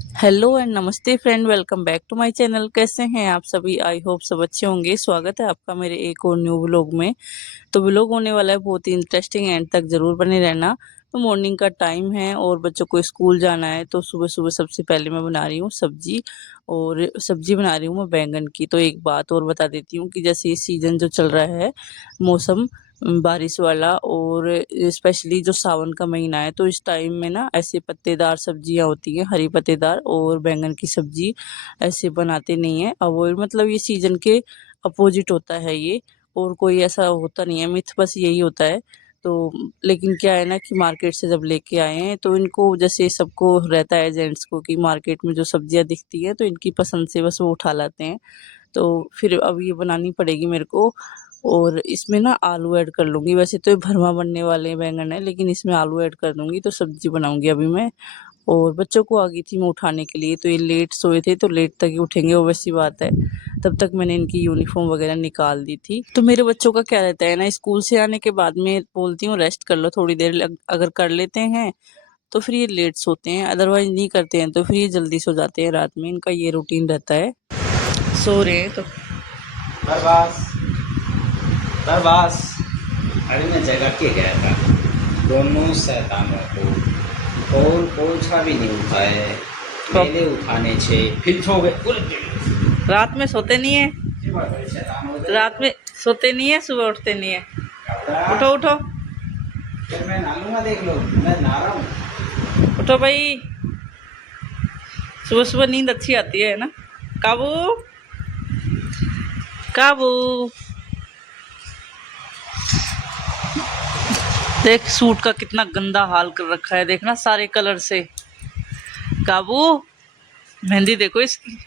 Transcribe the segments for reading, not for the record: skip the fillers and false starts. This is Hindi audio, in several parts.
हेलो एंड नमस्ते friend, welcome back to my channel. कैसे हैं आप सभी? आई होप सब अच्छे होंगे। स्वागत है आपका मेरे एक और न्यू व्लॉग में। तो व्लॉग होने वाला है बहुत ही इंटरेस्टिंग, एंड तक जरूर बने रहना। तो मॉर्निंग का टाइम है और बच्चों को स्कूल जाना है, तो सुबह सुबह सबसे पहले मैं बना रही हूँ सब्जी। और सब्जी बना रही हूँ मैं बैंगन की। तो एक बात और बता देती हूँ कि जैसे ये सीज़न जो चल रहा है, मौसम बारिश वाला, और स्पेशली जो सावन का महीना है, तो इस टाइम में ना ऐसे पत्तेदार सब्जियां होती हैं, हरी पत्तेदार, और बैंगन की सब्जी ऐसे बनाते नहीं है अवॉइड, मतलब ये सीजन के अपोजिट होता है ये। और कोई ऐसा होता नहीं है, मिथ बस यही होता है। तो लेकिन क्या है ना कि मार्केट से जब लेके आए हैं, तो इनको जैसे सबको रहता है जेंट्स को कि मार्केट में जो सब्जियां दिखती हैं तो इनकी पसंद से बस वो उठा लाते हैं। तो फिर अब ये बनानी पड़ेगी मेरे को। और इसमें ना आलू ऐड कर लूँगी। वैसे तो ये भरमा बनने वाले बैंगन है, लेकिन इसमें आलू ऐड कर दूँगी तो सब्जी बनाऊँगी अभी मैं। और बच्चों को आ गई थी मैं उठाने के लिए, तो ये लेट सोए थे तो लेट तक ही उठेंगे, वो वैसी बात है। तब तक मैंने इनकी यूनिफॉर्म वगैरह निकाल दी थी। तो मेरे बच्चों का क्या रहता है ना, स्कूल से आने के बाद में बोलती हूँ रेस्ट कर लो थोड़ी देर, अगर कर लेते हैं तो फिर ये लेट सोते हैं, अदरवाइज नहीं करते हैं तो फिर ये जल्दी सो जाते हैं रात में। इनका ये रूटीन रहता है। सो रहे हैं तो बरबास बरबास। अरे मैं जगह के गया था दोनों शैतानों को, और पोछा भी नहीं उठाए, मेले उठाने छे फिर सो गए। रात में सोते नहीं है, शैतान हो जाए रात में सोते नहीं है, सुबह उठते नहीं है। कपड़ा। उठो उठो फिर मैं नहा लूंगा, देख लो मैं नहा रहा हूँ। उठो भाई, सुबह सुबह नींद अच्छी आती है ना। काबू काबू, देख सूट का कितना गंदा हाल कर रखा है, देखना सारे कलर से। काबू, मेहंदी देखो इसकी।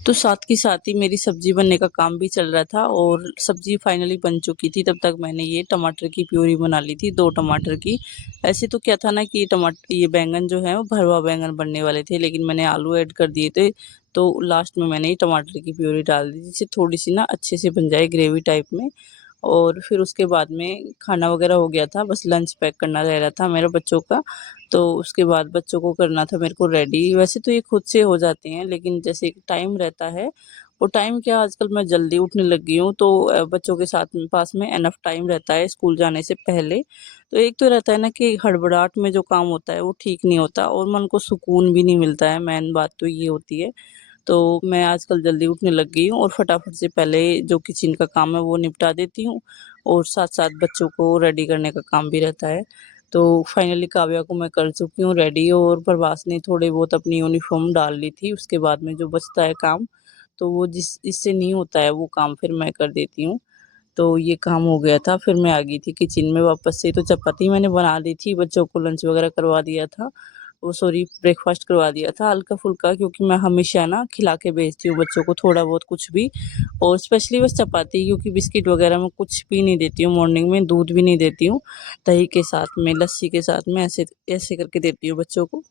तो साथ के साथ ही मेरी सब्जी बनने का काम भी चल रहा था, और सब्जी फाइनली बन चुकी थी। तब तक मैंने ये टमाटर की प्यूरी बना ली थी, 2 टमाटर की। ऐसे तो क्या था ना कि टमाटर ये बैंगन जो है वो भरवा बैंगन बनने वाले थे, लेकिन मैंने आलू ऐड कर दिए थे। तो लास्ट में मैंने ये टमाटर की प्यूरी डाल दी, जिससे थोड़ी सी ना अच्छे से बन जाए ग्रेवी टाइप में। और फिर उसके बाद में खाना वगैरह हो गया था, बस लंच पैक करना रह रहा था मेरा बच्चों का। तो उसके बाद बच्चों को करना था मेरे को रेडी। वैसे तो ये खुद से हो जाते हैं, लेकिन जैसे टाइम रहता है, वो टाइम क्या, आजकल मैं जल्दी उठने लग गई हूँ, तो बच्चों के साथ में पास में एनफ टाइम रहता है स्कूल जाने से पहले। तो एक तो रहता है ना कि हड़बड़ाहट में जो काम होता है वो ठीक नहीं होता, और मन को सुकून भी नहीं मिलता है, मेन बात तो ये होती है। तो मैं आजकल जल्दी उठने लग गई हूँ, और फटाफट से पहले जो किचन का काम है वो निपटा देती हूँ, और साथ साथ बच्चों को रेडी करने का काम भी रहता है। तो फाइनली काव्या को मैं कर चुकी हूँ रेडी, और प्रभास ने थोड़े बहुत अपनी यूनिफॉर्म डाल ली थी। उसके बाद में जो बचता है काम, तो वो जिस इससे नहीं होता है वो काम फिर मैं कर देती हूँ। तो ये काम हो गया था, फिर मैं आ गई थी किचन में वापस से। तो चपाती मैंने बना दी थी, बच्चों को लंच वगैरह करवा दिया था, वो सॉरी ब्रेकफास्ट करवा दिया था हल्का फुल्का, क्योंकि मैं हमेशा ना खिला के भेजती हूँ बच्चों को थोड़ा बहुत कुछ भी। और स्पेशली बस चपाती, क्योंकि बिस्किट वगैरह में कुछ भी नहीं देती हूँ मॉर्निंग में, दूध भी नहीं देती हूँ। दही के साथ में, लस्सी के साथ में, ऐसे ऐसे करके देती हूँ बच्चों को।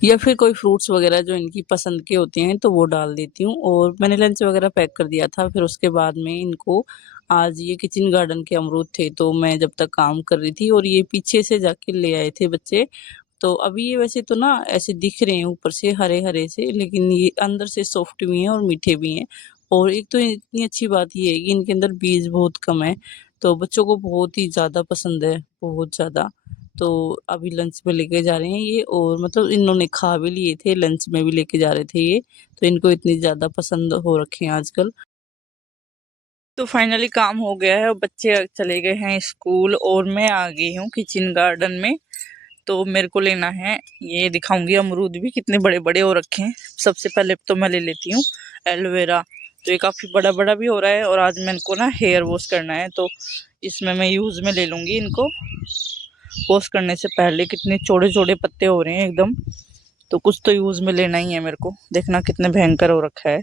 या फिर कोई फ्रूट्स वगैरह जो इनकी पसंद के होते हैं तो वो डाल देती हूँ। और मैंने लंच वगैरह पैक कर दिया था। फिर उसके बाद में इनको, आज ये किचन गार्डन के अमरूद थे, तो मैं जब तक काम कर रही थी और ये पीछे से जाके ले आए थे बच्चे। तो अभी ये वैसे तो ना ऐसे दिख रहे हैं ऊपर से हरे हरे से, लेकिन ये अंदर से सॉफ्ट भी हैं और मीठे भी हैं। और एक तो इतनी अच्छी बात ये है कि इनके अंदर बीज बहुत कम है, तो बच्चों को बहुत ही ज़्यादा पसंद है, बहुत ज़्यादा। तो अभी लंच में लेके जा रहे हैं ये, और मतलब इन्होंने खा भी लिए थे, लंच में भी लेके जा रहे थे ये। तो इनको इतनी ज़्यादा पसंद हो रखे हैं आजकल। तो फाइनली काम हो गया है और बच्चे चले गए हैं स्कूल, और मैं आ गई हूँ किचन गार्डन में। तो मेरे को लेना है, ये दिखाऊंगी, अमरूद भी कितने बड़े बड़े हो रखे हैं। सबसे पहले तो मैं ले लेती हूँ एलोवेरा। तो ये काफ़ी बड़ा बड़ा भी हो रहा है, और आज मेरे को ना हेयर वॉश करना है, तो इसमें मैं यूज़ में ले लूँगी इनको। वॉश करने से पहले कितने चौड़े चौड़े पत्ते हो रहे हैं एकदम, तो कुछ तो यूज़ में लेना ही है मेरे को। देखना कितने भयंकर हो रखा है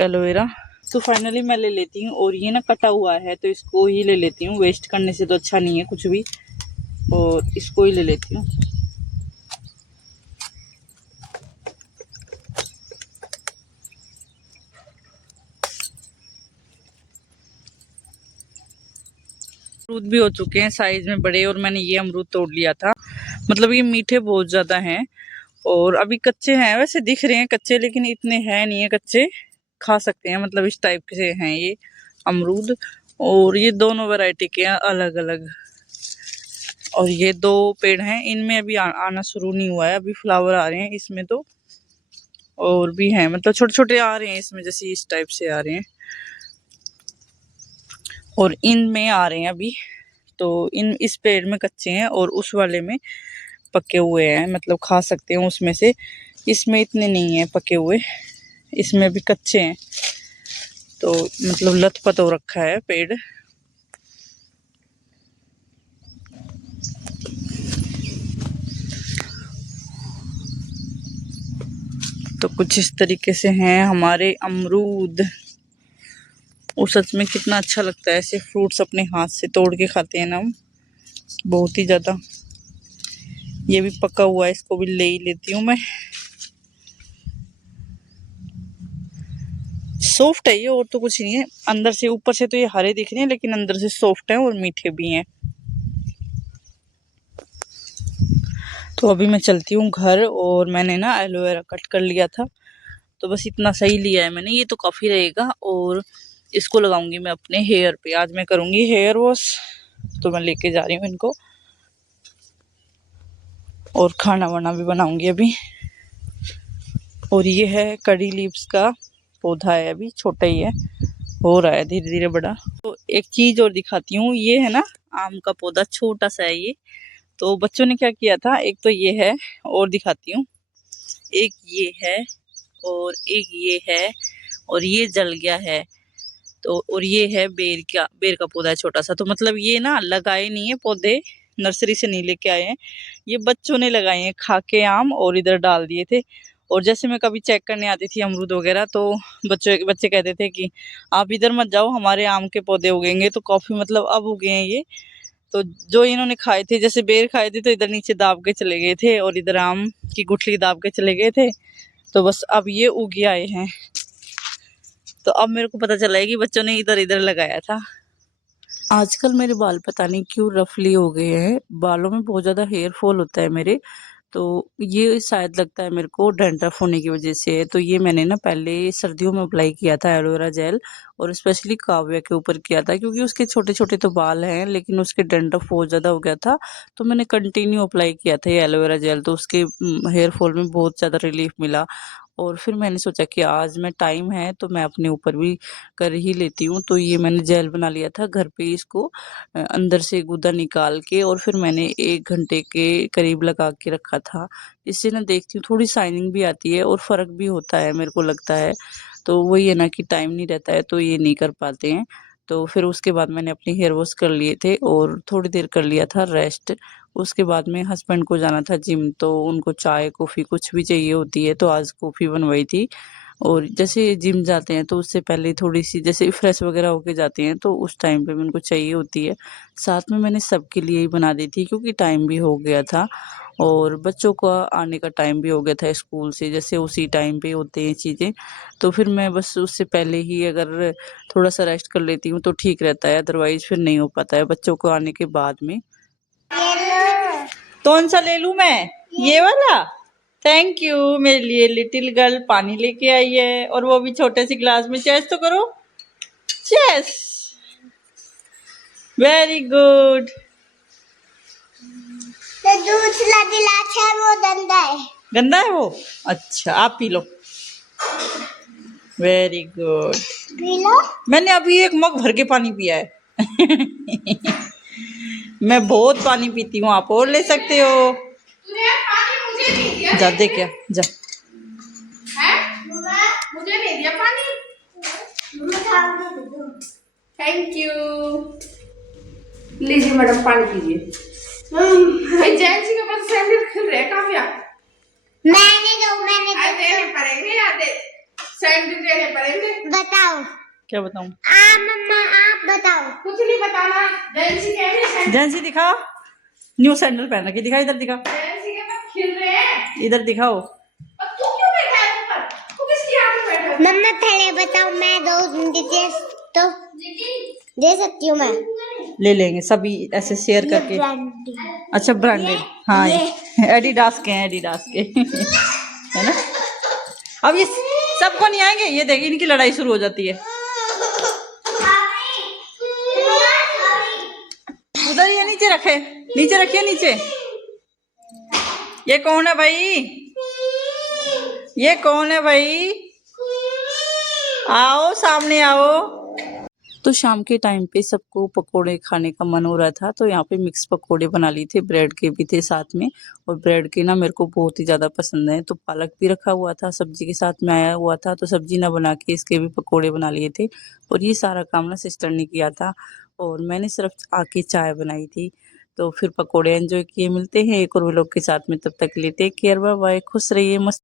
एलोवेरा। तो फाइनली मैं ले लेती हूँ, और ये ना कटा हुआ है तो इसको ही ले लेती हूँ, वेस्ट करने से तो अच्छा नहीं है कुछ भी। और इसको ही ले लेती हूँ। अमरूद भी हो चुके हैं साइज में बड़े, और मैंने ये अमरूद तोड़ लिया था। मतलब ये मीठे बहुत ज़्यादा हैं और अभी कच्चे हैं, वैसे दिख रहे हैं कच्चे लेकिन इतने हैं नहीं है कच्चे, खा सकते हैं, मतलब इस टाइप के हैं ये अमरूद। और ये दोनों वैरायटी के हैं अलग अलग। और ये 2 पेड़ हैं, इनमें अभी आना शुरू नहीं हुआ है, अभी फ्लावर आ रहे हैं इसमें तो। और भी हैं, मतलब छोटे छोटे आ रहे हैं इसमें, जैसे इस टाइप से आ रहे हैं। और इनमें आ रहे हैं अभी, तो इस पेड़ में कच्चे हैं और उस वाले में पके हुए हैं, मतलब खा सकते हैं उसमें से। इसमें इतने नहीं है पके हुए, इसमें भी कच्चे हैं, तो मतलब लथपथ हो रखा है पेड़। तो कुछ इस तरीके से हैं हमारे अमरूद। वो सच में कितना अच्छा लगता है ऐसे फ्रूट्स अपने हाथ से तोड़ के खाते हैं ना हम, बहुत ही ज़्यादा। ये भी पका हुआ है, इसको भी ले ही लेती हूँ मैं। सॉफ्ट है ये, और तो कुछ नहीं है। अंदर से, ऊपर से तो ये हरे दिख रहे हैं लेकिन अंदर से सॉफ्ट है और मीठे भी हैं। तो अभी मैं चलती हूँ घर, और मैंने ना एलोवेरा कट कर लिया था, तो बस इतना सही लिया है मैंने, ये तो काफ़ी रहेगा। और इसको लगाऊंगी मैं अपने हेयर पे, आज मैं करूँगी हेयर वॉश, तो मैं लेके जा रही हूँ इनको। और खाना वाना भी बनाऊंगी अभी। और ये है कड़ी लीव्स का पौधा है, अभी छोटा ही है, हो रहा है धीरे धीरे बड़ा। तो एक चीज़ और दिखाती हूँ, ये है ना आम का पौधा, छोटा सा है ये। तो बच्चों ने क्या किया था, एक तो ये है, और दिखाती हूँ, एक ये है और एक ये है, और ये जल गया है। तो और ये है बेर का पौधा है छोटा सा। तो मतलब ये ना लगाए नहीं है पौधे, नर्सरी से नहीं लेके आए हैं, ये बच्चों ने लगाए हैं खा के आम, और इधर डाल दिए थे। और जैसे मैं कभी चेक करने आती थी अमरूद वगैरह, तो बच्चे कहते थे कि आप इधर मत जाओ, हमारे आम के पौधे उगेंगे। तो काफ़ी मतलब अब उगे हैं ये। तो जो इन्होंने खाए थे, जैसे बेर खाए थे, तो इधर नीचे दाब के चले गए थे, और इधर आम की गुठली दाब के चले गए थे। तो बस अब ये उग आए हैं। तो अब मेरे को पता चला है कि बच्चों ने इधर इधर लगाया था। आजकल मेरे बाल पता नहीं क्यों रफली हो गए हैं, बालों में बहुत ज़्यादा हेयर फॉल होता है मेरे। तो ये शायद लगता है मेरे को डैंड्रफ होने की वजह से है। तो ये मैंने ना पहले सर्दियों में अप्लाई किया था एलोवेरा जेल, और स्पेशली काव्या के ऊपर किया था, क्योंकि उसके छोटे छोटे तो बाल हैं लेकिन उसके डैंड्रफ बहुत ज़्यादा हो गया था। तो मैंने कंटिन्यू अप्लाई किया था ये एलोवेरा जेल, तो उसके हेयर फॉल में बहुत ज़्यादा रिलीफ मिला। और फिर मैंने सोचा कि आज मैं टाइम है तो मैं अपने ऊपर भी कर ही लेती हूँ। तो ये मैंने जेल बना लिया था घर पे, इसको अंदर से गूदा निकाल के, और फिर मैंने 1 घंटे के करीब लगा के रखा था। इससे ना देखती हूँ थोड़ी शाइनिंग भी आती है और फ़र्क भी होता है, मेरे को लगता है। तो वही है ना कि टाइम नहीं रहता है तो ये नहीं कर पाते हैं। तो फिर उसके बाद मैंने अपने हेयर वॉश कर लिए थे और थोड़ी देर कर लिया था रेस्ट। उसके बाद में हस्बैंड को जाना था जिम, तो उनको चाय कॉफ़ी कुछ भी चाहिए होती है, तो आज कॉफ़ी बनवाई थी। और जैसे जिम जाते हैं तो उससे पहले थोड़ी-सी जैसे फ्रेश वगैरह होके जाते हैं, तो उस टाइम पे भी उनको चाहिए होती है। साथ में मैंने सबके लिए ही बना दी थी, क्योंकि टाइम भी हो गया था और बच्चों का आने का टाइम भी हो गया था स्कूल से, जैसे उसी टाइम पे होते हैं चीज़ें। तो फिर मैं बस उससे पहले ही अगर थोड़ा-सा रेस्ट कर लेती हूँ तो ठीक रहता है, अदरवाइज़ फिर नहीं हो पाता है बच्चों को आने के बाद में। कौन सा ले लूं मैं? ये वाला? Thank you. मेरे लिए लिटिल गर्ल पानी लेके आई है, और वो भी छोटे से गिलास में। चेस तो करो, चेस। Very good. तो दूसरा गिलास है वो गंदा है। गंदा है वो? अच्छा, आप पी लो। Very good. पी लो। मैंने अभी 1 मग भर के पानी पिया है। मैं बहुत पानी पीती हूँ, आप और ले सकते हो। तूने पानी मुझे नहीं दिया। जा दे क्या, जा। है? मुझे नहीं दिया पानी। Thank you. लीजिए मैडम पानी पीजिए। जैंसी के पास सैंडल खिल रहे काफिया। मैंने देने पड़ेंगे या दे सैंडल देने पड़ेंगे। बताओ। क्या बताऊँ? मम्मा आप बताओ। कुछ नहीं बताना। जैंसी कह रही है जैंसी दिखा, न्यू सैंडल पहन रखी, दिखा इधर, दिखा जैंसी के पास खिल रहे हैं। इधर दिखाओ। और तू क्यों बैठा है ऊपर? तू किसकी आगे बैठा है? मम्मा पहले बताओ, मैं दो डिटेल्स तो दे सकती हूँ मैं। ले लेंगे सभी ऐसे शेयर करके। अच्छा ब्रांडेड, हाँ ये एडिडास के हैं, एडिडास के है ना। अब ये सबको नहीं आएंगे, ये देखिए इनकी लड़ाई शुरू हो जाती है। उधर ये नीचे रखे, नीचे रखिए नीचे। ये कौन है भाई, ये कौन है भाई, आओ सामने आओ। तो शाम के टाइम पे सबको पकोड़े खाने का मन हो रहा था, तो यहाँ पे मिक्स पकोड़े बना लिए थे, ब्रेड के भी थे साथ में। और ब्रेड के ना मेरे को बहुत ही ज़्यादा पसंद है, तो पालक भी रखा हुआ था, सब्जी के साथ में आया हुआ था, तो सब्जी ना बना के इसके भी पकोड़े बना लिए थे। और ये सारा काम ना सिस्टर ने किया था और मैंने सिर्फ आके चाय बनाई थी। तो फिर पकोड़े एंजॉय किए। मिलते हैं एक और व्लॉग के साथ में, तब तक के लिए टेक केयर, बाय बाय, खुश रहिए, मस्त